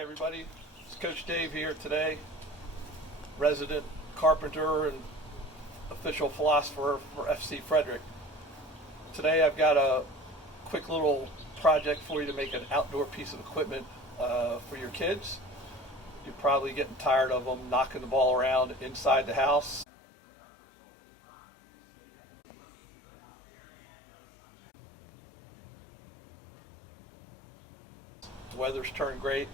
Hi everybody, it's Coach Dave here today, resident carpenter and official philosopher for FC Frederick. Today I've got a quick little project for you to make an outdoor piece of equipment for your kids. You're probably getting tired of them knocking the ball around inside the house. The weather's turned great.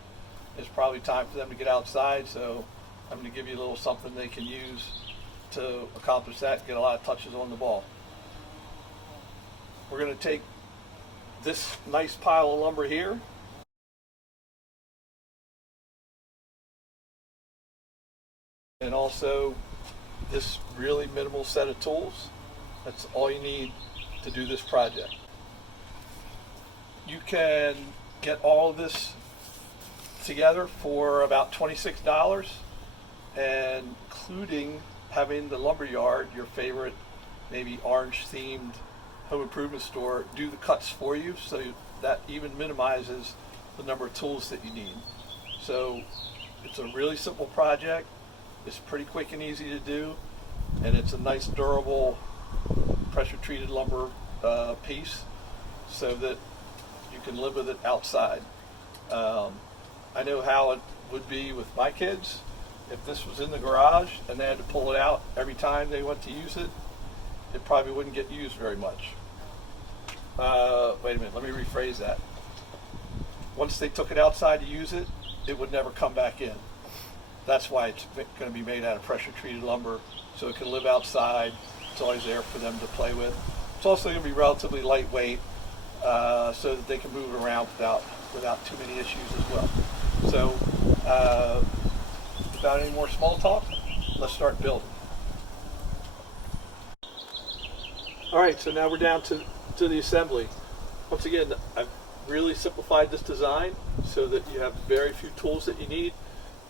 It's probably time for them to get outside, so I'm going to give you a little something they can use to accomplish that and get a lot of touches on the ball. We're going to take this nice pile of lumber here, and also this really minimal set of tools. That's all you need to do this project. You can get all of this together for about $26, and including having the lumber yard, your favorite maybe orange themed home improvement store, do the cuts for you, so that even minimizes the number of tools that you need. So it's a really simple project. It's pretty quick and easy to do, and it's a nice durable pressure treated lumber piece so that you can live with it outside. I know how it would be with my kids. If this was in the garage and they had to pull it out every time they went to use it, it probably wouldn't get used very much. Wait a minute, let me rephrase that. Once they took it outside to use it, it would never come back in. That's why it's going to be made out of pressure treated lumber, so it can live outside. It's always there for them to play with. It's also going to be relatively lightweight, so that they can move it around without too many issues as well. So without any more small talk, let's start building. All right, so now we're down to the assembly. Once again, I've really simplified this design so that you have very few tools that you need.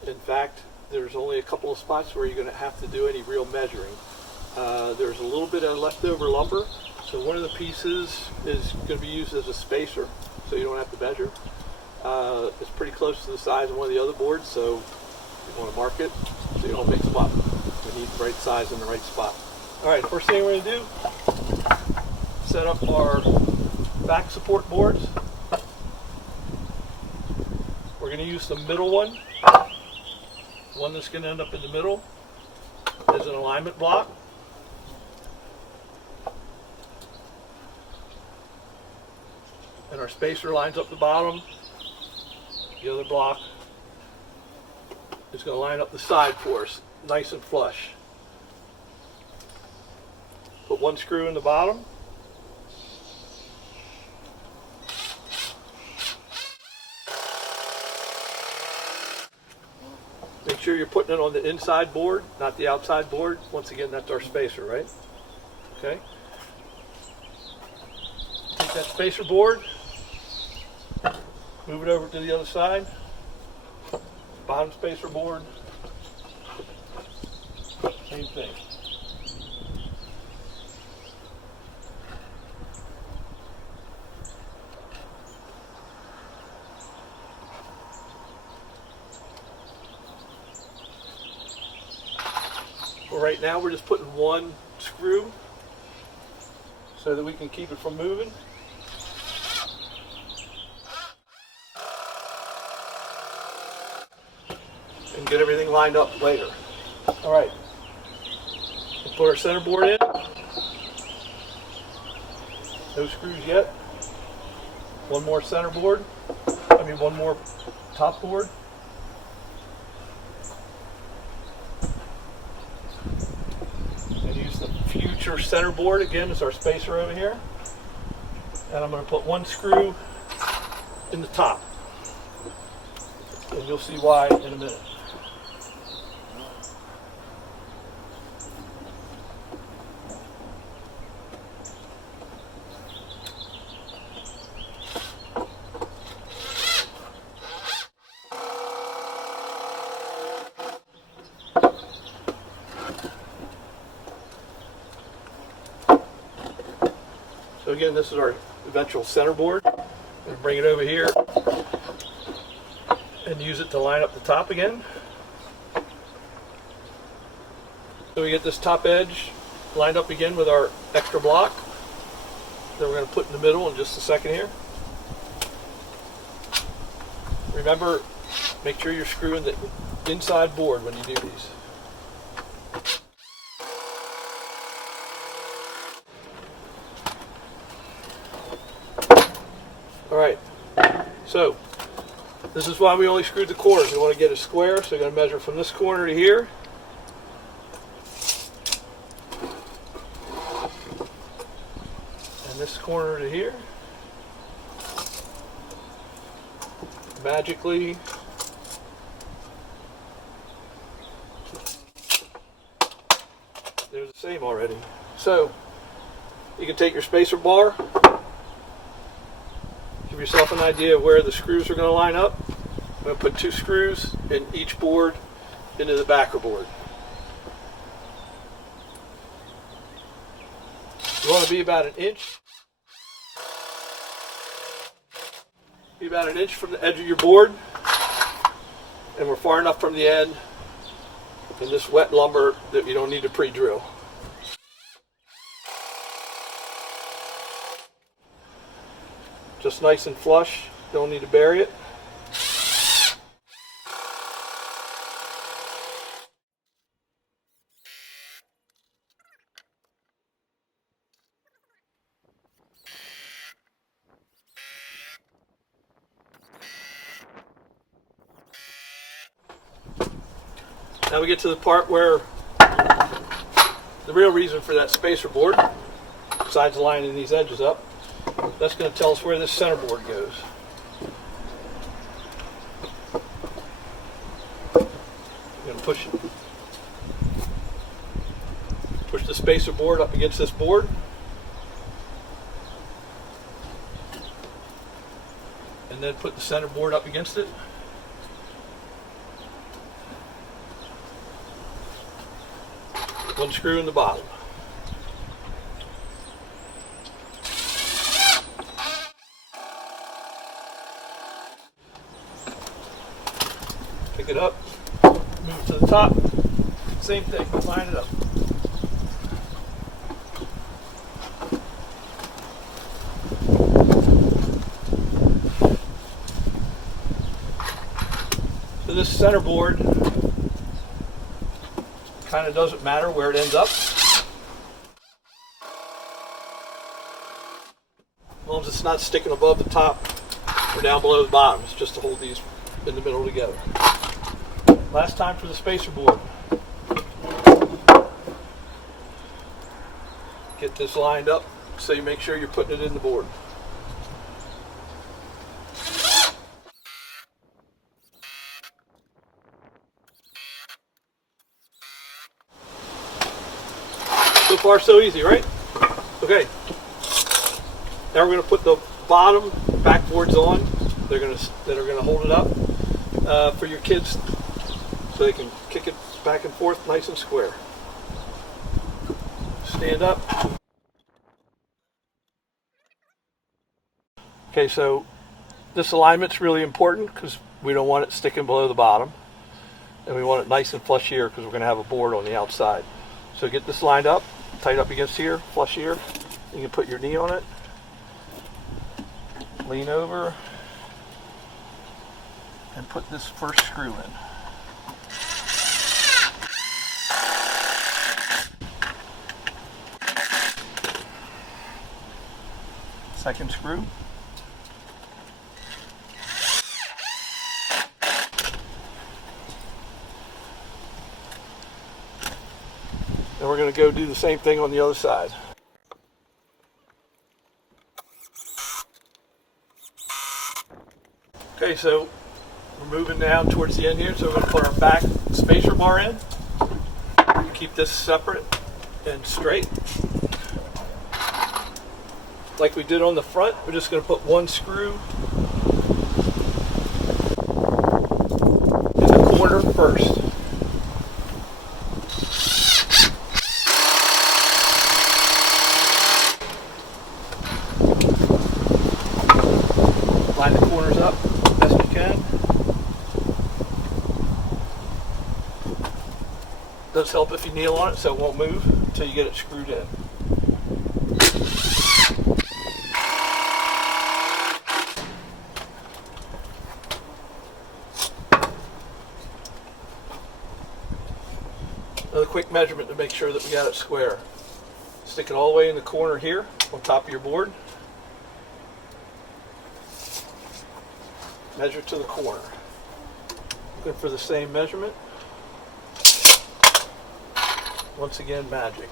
In fact, there's only a couple of spots where you're going to have to do any real measuring. There's a little bit of leftover lumber, so one of the pieces is going to be used as a spacer, so you don't have to measure. It's pretty close to the size of one of the other boards, so you want to mark it so you don't mix them up. We need the right size in the right spot. All right, first thing we're going to do, set up our back support boards. We're going to use the middle one. The one that's going to end up in the middle is an alignment block. And our spacer lines up the bottom. The other block is going to line up the side for us, nice and flush. Put one screw in the bottom. Make sure you're putting it on the inside board, not the outside board. Once again, that's our spacer, right? Okay. Take that spacer board, move it over to the other side. Bottom spacer board, same thing. Well, right now we're just putting one screw so that we can keep it from moving. And get everything lined up later. All right, we'll put our center board in. No screws yet. One more center board. One more top board. And use the future center board again as our spacer over here. And I'm going to put one screw in the top. And you'll see why in a minute. So again, this is our eventual center board. I'm going to bring it over here and use it to line up the top again. So we get this top edge lined up again with our extra block. Then we're going to put in the middle in just a second here. Remember, make sure you're screwing the inside board when you do these. Alright, so this is why we only screwed the corners. We want to get it square, so we're going to measure from this corner to here. And this corner to here. Magically, they're the same already. So you can take your spacer bar, give yourself an idea of where the screws are going to line up. I'm going to put 2 screws in each board into the backer board. You want to be about an inch. Be about an inch from the edge of your board, and we're far enough from the end in this wet lumber that you don't need to pre-drill. Just nice and flush, don't need to bury it. Now we get to the part where the real reason for that spacer board, besides lining these edges up, that's going to tell us where this center board goes. We're going to push the spacer board up against this board. And then put the center board up against it. One screw in the bottom. Pick it up, move it to the top, same thing, line it up. So this center board kind of doesn't matter where it ends up, as long as it's not sticking above the top or down below the bottom. It's just to hold these in the middle together. Last time for the spacer board. Get this lined up so you make sure you're putting it in the board. So far so easy, right? Okay. Now we're going to put the bottom backboards on. That are going to hold it up for your kids, so they can kick it back and forth nice and square. Stand up. Okay, so this alignment's really important because we don't want it sticking below the bottom, and we want it nice and flush here because we're going to have a board on the outside. So get this lined up, tight up against here, flush here. You can put your knee on it, lean over, and put this first screw in. Second screw. And we're going to go do the same thing on the other side. Okay, so we're moving down towards the end here, so we're going to put our back spacer bar in. Keep this separate and straight. Like we did on the front, we're just going to put one screw in the corner first. Line the corners up best you can. does help if you kneel on it so it won't move until you get it screwed in. Another quick measurement to make sure that we got it square. Stick it all the way in the corner here on top of your board. Measure to the corner. Looking for the same measurement. Once again, magic.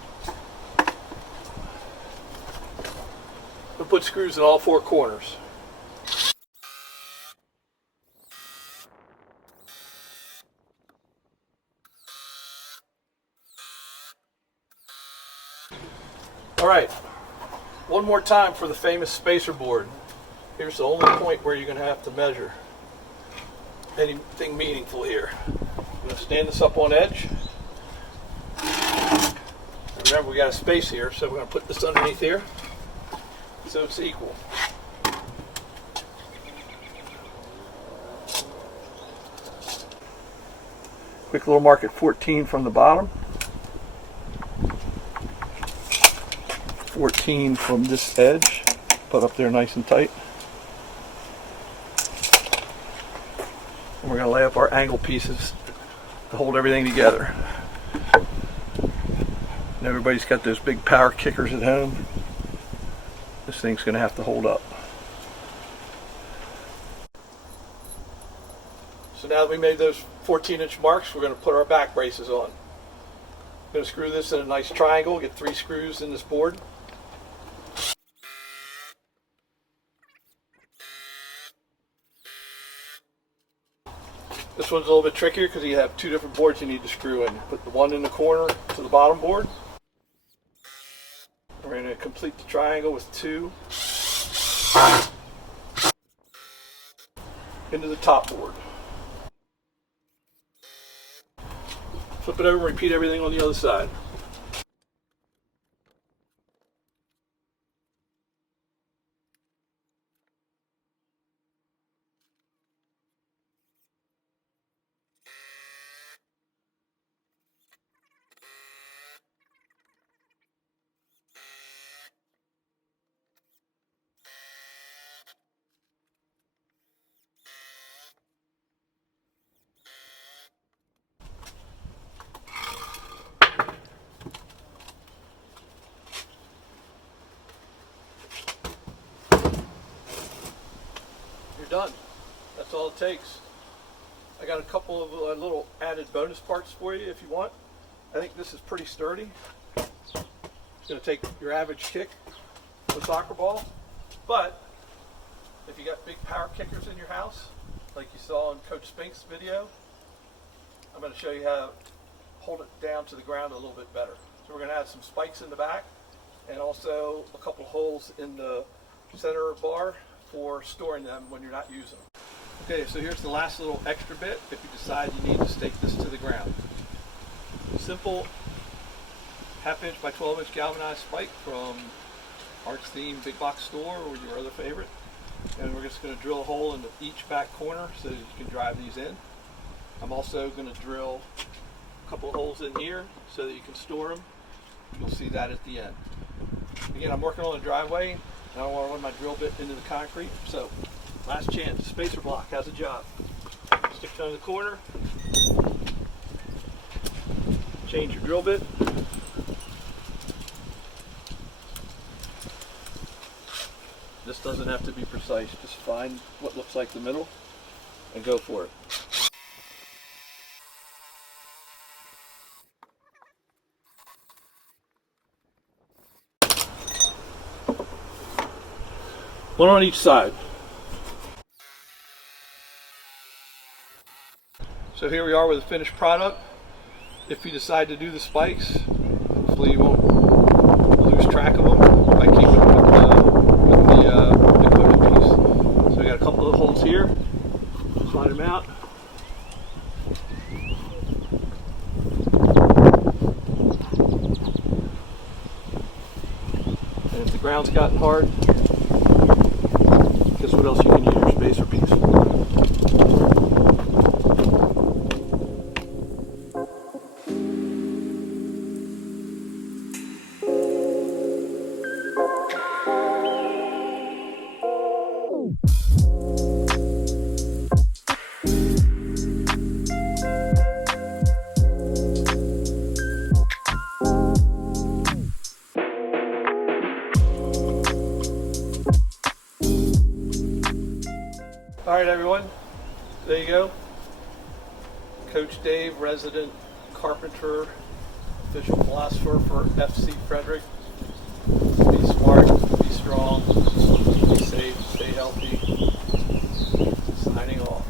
We'll put screws in all four corners. All right, one more time for the famous spacer board. Here's the only point where you're going to have to measure anything meaningful here. I'm going to stand this up on edge. Remember, we got a space here, so we're going to put this underneath here so it's equal. Quick little mark at 14 from the bottom. 14 from this edge, put up there nice and tight. And we're going to lay up our angle pieces to hold everything together. And everybody's got those big power kickers at home. This thing's going to have to hold up. So now that we made those 14-inch marks, we're going to put our back braces on. I'm going to screw this in a nice triangle, get 3 screws in this board. This one's a little bit trickier because you have 2 different boards you need to screw in. Put the one in the corner to the bottom board. We're going to complete the triangle with 2 into the top board. Flip it over and repeat everything on the other side. Done. That's all it takes. I got a couple of little added bonus parts for you if you want. I think this is pretty sturdy. It's going to take your average kick with a soccer ball, but if you got big power kickers in your house, like you saw in Coach Spink's video, I'm going to show you how to hold it down to the ground a little bit better. So we're going to add some spikes in the back and also a couple holes in the center bar for storing them when you're not using them. Okay, so here's the last little extra bit if you decide you need to stake this to the ground. Simple 1/2 inch by 12 inch galvanized spike from Arts Theme Big Box Store or your other favorite. And we're just going to drill a hole into each back corner so that you can drive these in. I'm also going to drill a couple of holes in here so that you can store them. You'll see that at the end. Again, I'm working on a driveway. I don't want to run my drill bit into the concrete, so last chance. Spacer block has a job. Stick it on the corner. Change your drill bit. This doesn't have to be precise. Just find what looks like the middle and go for it. One on each side. So here we are with the finished product. If you decide to do the spikes, hopefully you won't lose track of them by keeping it with the equipment piece. So we got a couple of holes here. Slide them out. And if the ground's gotten hard, guess what else you can use your spacer piece for? right, everyone. There you go. Coach Dave, resident carpenter, official philosopher for FC Frederick. Be smart, be strong, be safe, stay healthy. Signing off.